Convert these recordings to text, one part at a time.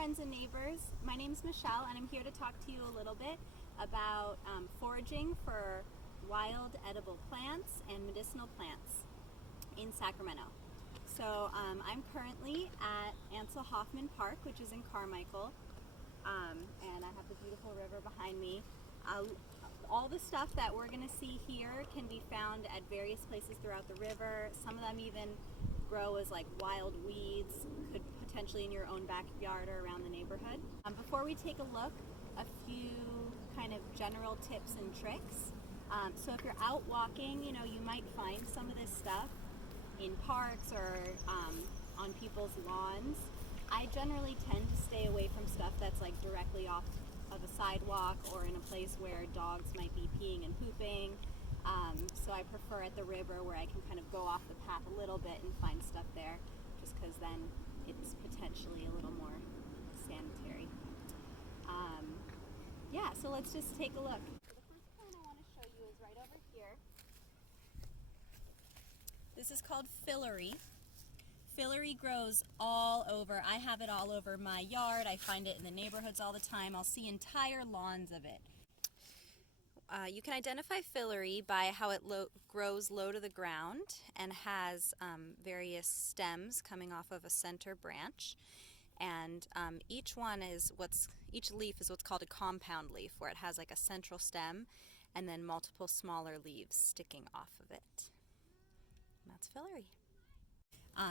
friends and neighbors. My name's Michelle and I'm here to talk to you a little bit about foraging for wild edible plants and medicinal plants in Sacramento. So I'm currently at Ansel Hoffman Park, which is in Carmichael, and I have the beautiful river behind me. All the stuff that we're going to see here can be found at various places throughout the river. Some of them even grow as like wild weeds, could potentially in your own backyard or around the neighborhood. Before we take a look, a few kind of general tips and tricks. So if you're out walking, you might find some of this stuff in parks or on people's lawns. I generally tend to stay away from stuff that's like directly off of a sidewalk or in a place where dogs might be peeing and pooping. So I prefer at the river where I can kind of go off the path a little bit and find stuff there, just because then it's potentially a little more sanitary. Yeah, so let's just take a look. So the first plant I want to show you is right over here. This is called Filaree. Filaree grows all over. I have it all over my yard. I find it in the neighborhoods all the time. I'll see entire lawns of it. You can identify Filaree by how it grows low to the ground and has various stems coming off of a center branch. And each leaf is what's called a compound leaf, where it has like a central stem and then multiple smaller leaves sticking off of it. And that's Filaree.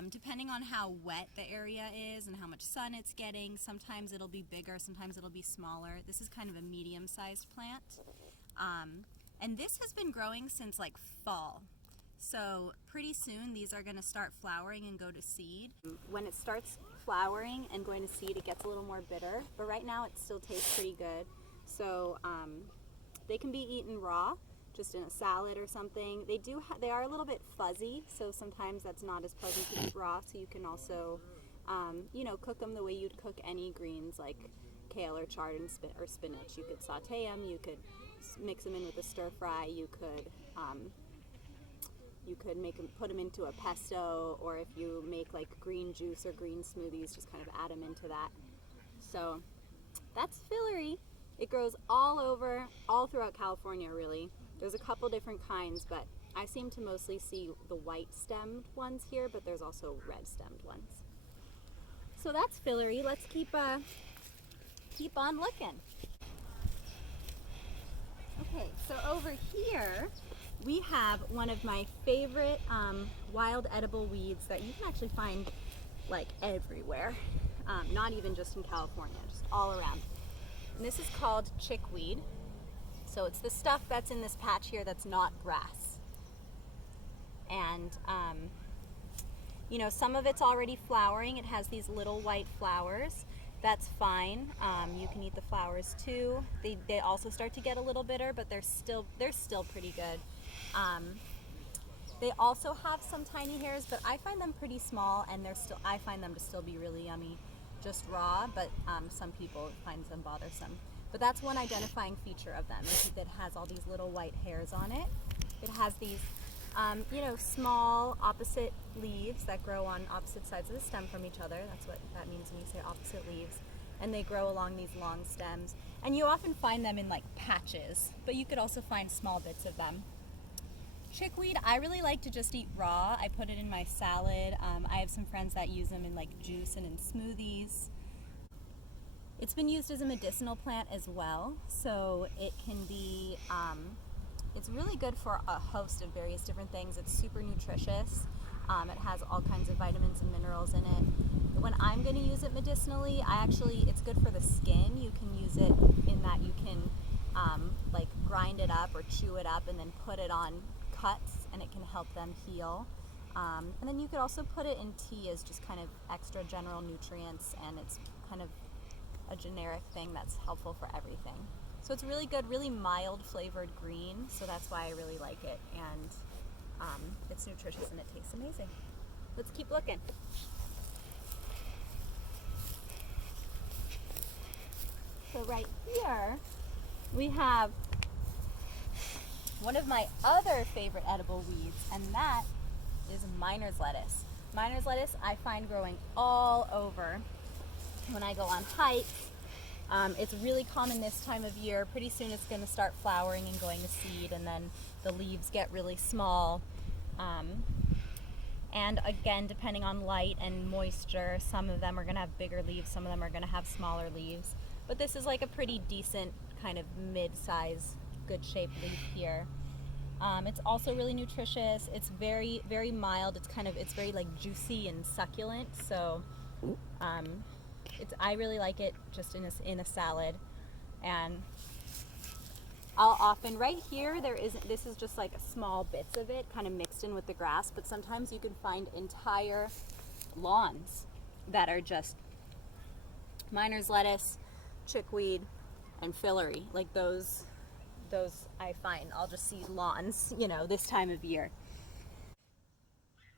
Depending on how wet the area is and how much sun it's getting, sometimes it'll be bigger, sometimes it'll be smaller. This is kind of a medium-sized plant. And this has been growing since like fall. So pretty soon these are going to start flowering and go to seed. When it starts flowering and going to seed, it gets a little more bitter, but right now it still tastes pretty good. So they can be eaten raw, just in a salad or something. They are a little bit fuzzy, so sometimes that's not as pleasant to eat raw. So you can also, cook them the way you'd cook any greens like kale or chard or spinach. You could saute them. You could mix them in with a stir fry. You could put them into a pesto, or if you make like green juice or green smoothies, just kind of add them into that. So that's Filaree. It grows all throughout California, really. There's a couple different kinds, but I seem to mostly see the white stemmed ones here, but there's also red stemmed ones. So that's Filaree. Let's keep on looking. Okay, so over here we have one of my favorite wild edible weeds that you can actually find like everywhere, not even just in California, just all around. And this is called chickweed. So it's the stuff that's in this patch here that's not grass. And some of it's already flowering. It has these little white flowers. That's fine. You can eat the flowers too. They also start to get a little bitter, but they're still pretty good. They also have some tiny hairs, but I find them pretty small, and I find them to still be really yummy, just raw. But some people find them bothersome. But that's one identifying feature of them, is that it has all these little white hairs on it. It has these, small opposite leaves that grow on opposite sides of the stem from each other. That's what that means when you say opposite leaves. And they grow along these long stems. And you often find them in like patches, but you could also find small bits of them. Chickweed, I really like to just eat raw. I put it in my salad. I have some friends that use them in like juice and in smoothies. It's been used as a medicinal plant as well, so it can be, it's really good for a host of various different things. It's super nutritious. It has all kinds of vitamins and minerals in it. When I'm going to use it medicinally, it's good for the skin. You can use it in that you can grind it up or chew it up and then put it on cuts, and it can help them heal. And then you could also put it in tea as just kind of extra general nutrients, and it's kind of a generic thing that's helpful for everything. So it's really good, really mild flavored green, so that's why I really like it, and it's nutritious and it tastes amazing. Let's keep looking. So right here we have one of my other favorite edible weeds, and that is miner's lettuce. Miner's lettuce I find growing all over when I go on hikes. It's really common this time of year. Pretty soon it's going to start flowering and going to seed, and then the leaves get really small. And again, depending on light and moisture, some of them are going to have bigger leaves, some of them are going to have smaller leaves. But this is like a pretty decent kind of mid-size, good shaped leaf here. It's also really nutritious. It's very, very mild. It's very like juicy and succulent. So I really like it just in a salad. And I'll often, right here, this is just like small bits of it kind of mixed in with the grass, but sometimes you can find entire lawns that are just miner's lettuce, chickweed, and Filaree. Like those I find. I'll just see lawns, this time of year.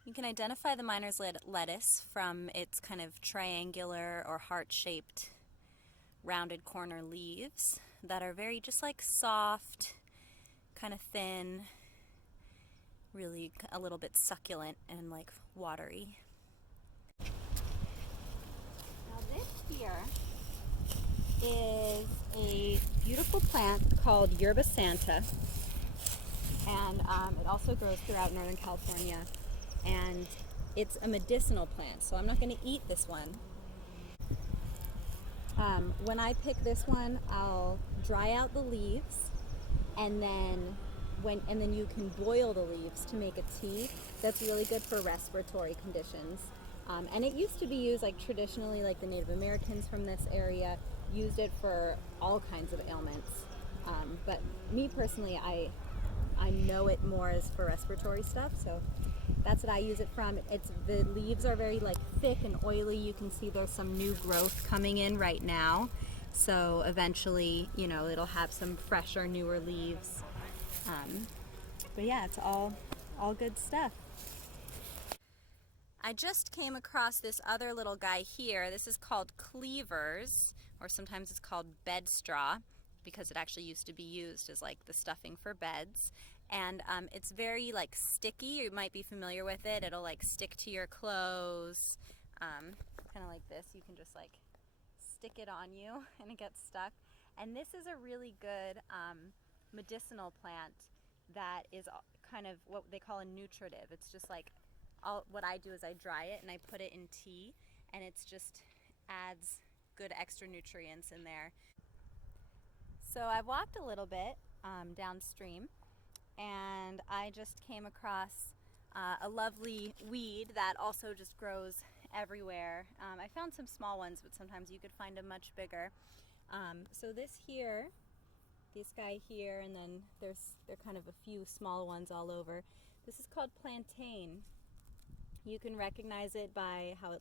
You can identify the miner's lettuce from its kind of triangular or heart-shaped rounded corner leaves that are very just like soft, kind of thin, really a little bit succulent and like watery. Now this here is a beautiful plant called Yerba Santa, and it also grows throughout Northern California, and it's a medicinal plant, so I'm not going to eat this one. When I pick this one, I'll dry out the leaves, and then you can boil the leaves to make a tea. That's really good for respiratory conditions. And it used to be used like traditionally, like the Native Americans from this area used it for all kinds of ailments. But me personally, I know it more as for respiratory stuff, so that's what I use it from. The leaves are very like thick and oily. You can see there's some new growth coming in right now. So eventually, it'll have some fresher, newer leaves. But yeah, it's all good stuff. I just came across this other little guy here. This is called Cleavers, or sometimes it's called bed straw, because it actually used to be used as like the stuffing for beds. And it's very like sticky. You might be familiar with it. It'll like stick to your clothes, kind of like this. You can just like stick it on you and it gets stuck. And this is a really good medicinal plant that is kind of what they call a nutritive. It's just like what I do is I dry it and I put it in tea, and it's just adds good extra nutrients in there. So I walked a little bit downstream, and I just came across a lovely weed that also just grows everywhere. I found some small ones, but sometimes you could find them much bigger. So this guy here, and then there are kind of a few small ones all over. This is called Plantain. You can recognize it by how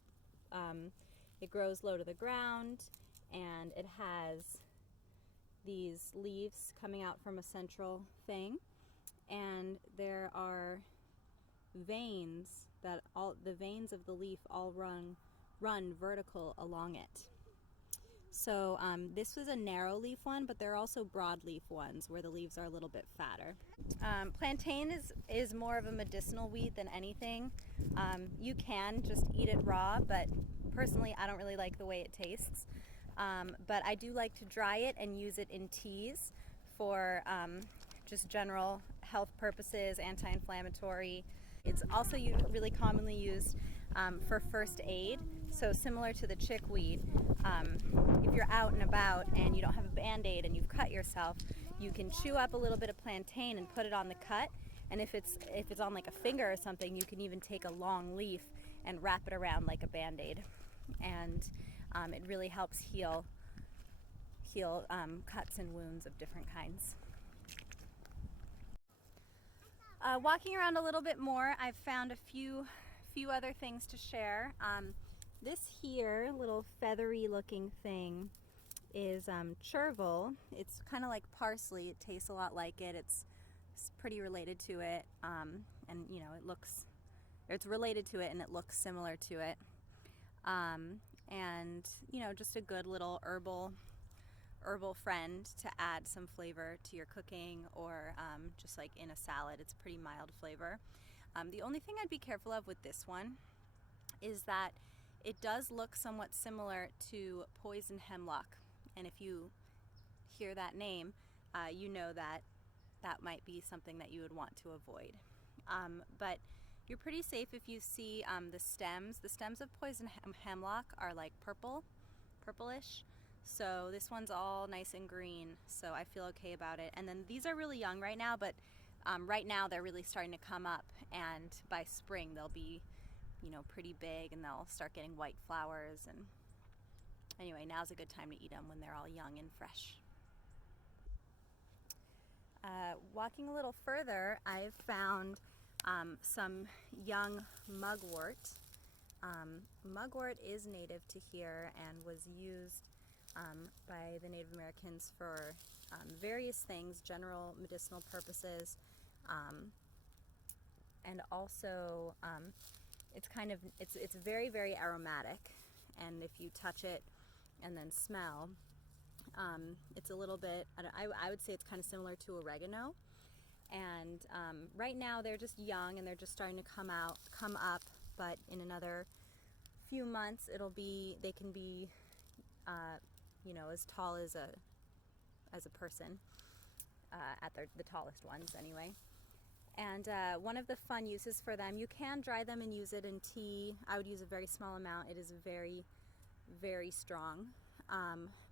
it grows low to the ground, and it has these leaves coming out from a central thing, and there are veins the veins of the leaf all run vertical along it. So this was a narrow leaf one, but there are also broadleaf ones where the leaves are a little bit fatter. Plantain is more of a medicinal weed than anything. You can just eat it raw, but personally I don't really like the way it tastes. But I do like to dry it and use it in teas for just general health purposes, anti-inflammatory. It's also really commonly used for first aid. So similar to the chickweed, if you're out and about and you don't have a Band-Aid and you've cut yourself, you can chew up a little bit of plantain and put it on the cut. And if it's on like a finger or something, you can even take a long leaf and wrap it around like a Band-Aid. And it really helps heal cuts and wounds of different kinds. Walking around a little bit more, I've found a few other things to share. This here little feathery looking thing is Chervil. It's kind of like parsley. It tastes a lot like it. It's pretty related to it, and it's related to it and it looks similar to it. And just a good little herbal friend to add some flavor to your cooking, or just like in a salad. It's pretty mild flavor. The only thing I'd be careful of with this one is that It does look somewhat similar to poison hemlock, and if you hear that name, you know that that might be something that you would want to avoid. But you're pretty safe if you see the stems. The stems of poison hemlock are like purplish. So this one's all nice and green, so I feel okay about it. And then these are really young right now, but right now they're really starting to come up, and by spring they'll be, you know, pretty big, and they'll start getting white flowers. And anyway, now's a good time to eat them when they're all young and fresh. Walking a little further, I've found some young mugwort. Mugwort is native to here and was used by the Native Americans for various things, general medicinal purposes, and also it's very, very aromatic, and if you touch it and then smell, it's a little bit, I would say it's kind of similar to oregano. And right now they're just young and they're just starting to come up, but in another few months they can be you know, as tall as a person, at the tallest ones anyway. And one of the fun uses for them, you can dry them and use it in tea. I would use a very small amount. It is very, very strong.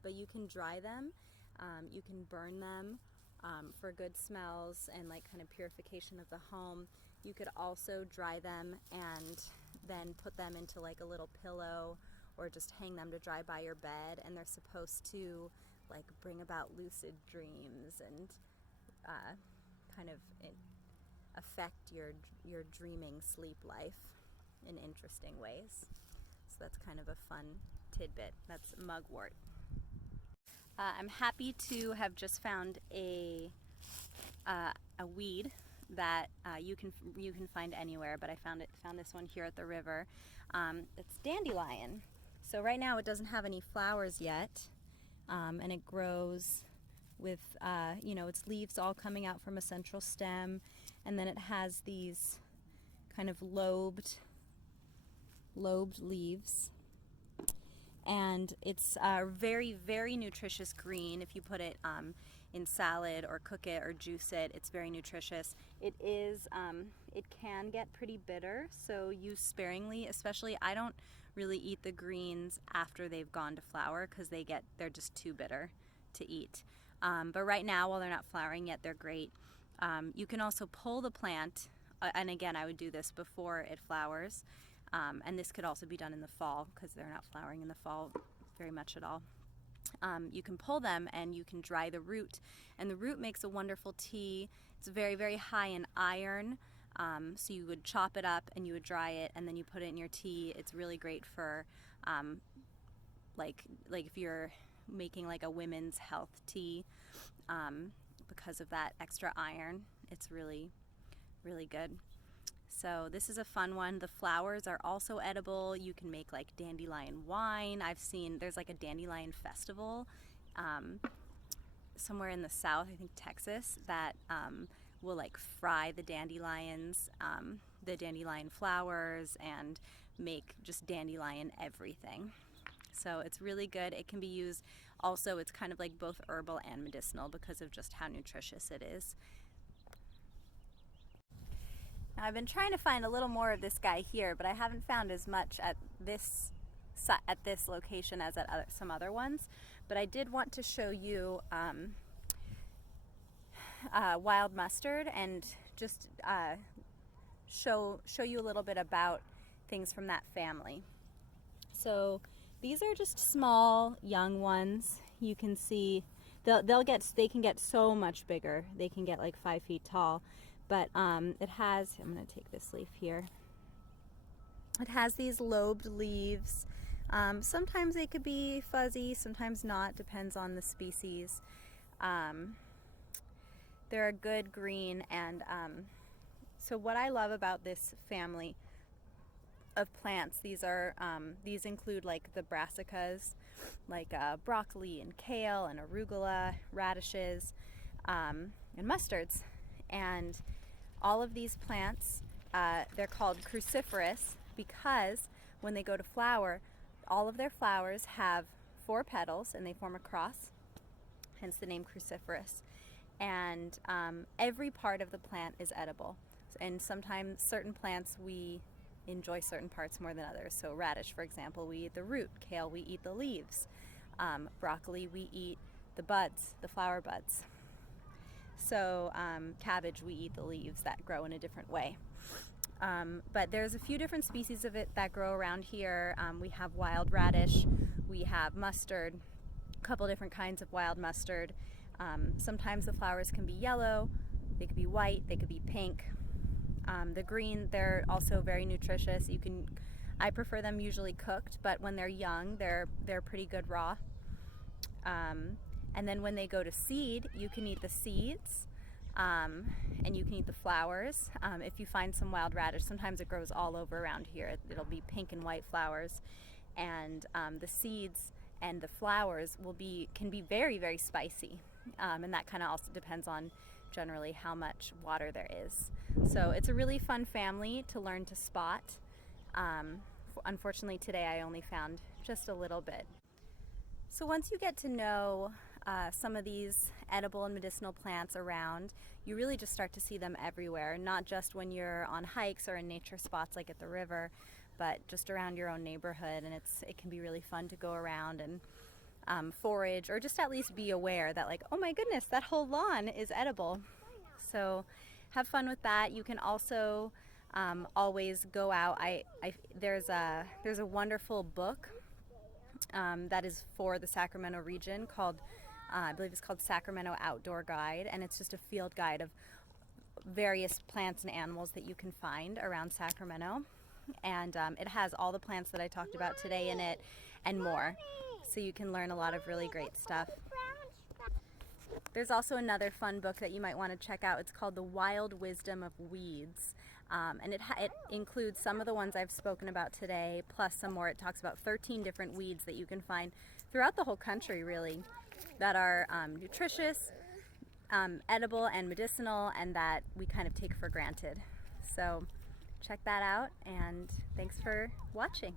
But you can dry them, you can burn them for good smells and like kind of purification of the home. You could also dry them and then put them into like a little pillow, or just hang them to dry by your bed, and they're supposed to like bring about lucid dreams and kind of affect your dreaming sleep life in interesting ways. So that's kind of a fun tidbit. That's mugwort. I'm happy to have just found a weed that you can find anywhere, but I found this one here at the river. It's dandelion. So right now it doesn't have any flowers yet, and it grows with you know, its leaves all coming out from a central stem, and then it has these kind of lobed leaves. And it's very, very nutritious green. If you put it in salad or cook it or juice it, it's very nutritious. It can get pretty bitter, so use sparingly. Especially, I don't really eat the greens after they've gone to flower because they're just too bitter to eat. But right now, while they're not flowering yet, they're great. You can also pull the plant, and again, I would do this before it flowers. And this could also be done in the fall because they're not flowering in the fall very much at all. You can pull them and you can dry the root, and the root makes a wonderful tea. It's very, very high in iron, so you would chop it up and you would dry it and then you put it in your tea. It's really great for like if you're making like a women's health tea, because of that extra iron. It's really, really good. So this is a fun one. The flowers are also edible. You can make like dandelion wine. I've seen there's like a dandelion festival somewhere in the south, I think Texas, that will like fry the dandelions, the dandelion flowers, and make just dandelion everything. So it's really good. It can be used also, it's kind of like both herbal and medicinal because of just how nutritious it is. Now, I've been trying to find a little more of this guy here, but I haven't found as much at this location as at some other ones. But I did want to show you wild mustard, and just show you a little bit about things from that family. So these are just small young ones. You can see they can get so much bigger. They can get like 5 feet tall. But it has, I'm going to take this leaf here. It has these lobed leaves. Sometimes they could be fuzzy, sometimes not, depends on the species. They're a good green, and so what I love about this family of plants, these include like the brassicas, like broccoli and kale and arugula, radishes, and mustards. And all of these plants, they're called cruciferous because when they go to flower, all of their flowers have 4 petals and they form a cross, hence the name cruciferous. And every part of the plant is edible. And sometimes certain plants we enjoy certain parts more than others. So radish, for example, we eat the root. Kale, we eat the leaves. Broccoli, we eat the buds, the flower buds. So cabbage, we eat the leaves that grow in a different way. But there's a few different species of it that grow around here. We have wild radish, we have mustard, a couple different kinds of wild mustard. Sometimes the flowers can be yellow, they could be white, they could be pink. The green, they're also very nutritious. I prefer them usually cooked, but when they're young, they're pretty good raw. And then when they go to seed, you can eat the seeds, and you can eat the flowers. If you find some wild radish, sometimes it grows all over around here. It'll be pink and white flowers, and the seeds and the flowers can be very, very spicy, and that kind of also depends on generally how much water there is. So it's a really fun family to learn to spot. Unfortunately today I only found just a little bit. So once you get to know some of these edible and medicinal plants around, you really just start to see them everywhere, not just when you're on hikes or in nature spots like at the river, but just around your own neighborhood. And it can be really fun to go around and forage, or just at least be aware that, like, oh my goodness, that whole lawn is edible. So have fun with that. You can also always go out. There's a wonderful book that is for the Sacramento region called, I believe it's called Sacramento Outdoor Guide, and it's just a field guide of various plants and animals that you can find around Sacramento. And it has all the plants that I talked about today in it and more. So you can learn a lot of really great stuff. There's also another fun book that you might want to check out. It's called The Wild Wisdom of Weeds. And it includes some of the ones I've spoken about today, plus some more. It talks about 13 different weeds that you can find throughout the whole country, really, that are nutritious, edible, and medicinal, and that we kind of take for granted. So check that out, and thanks for watching.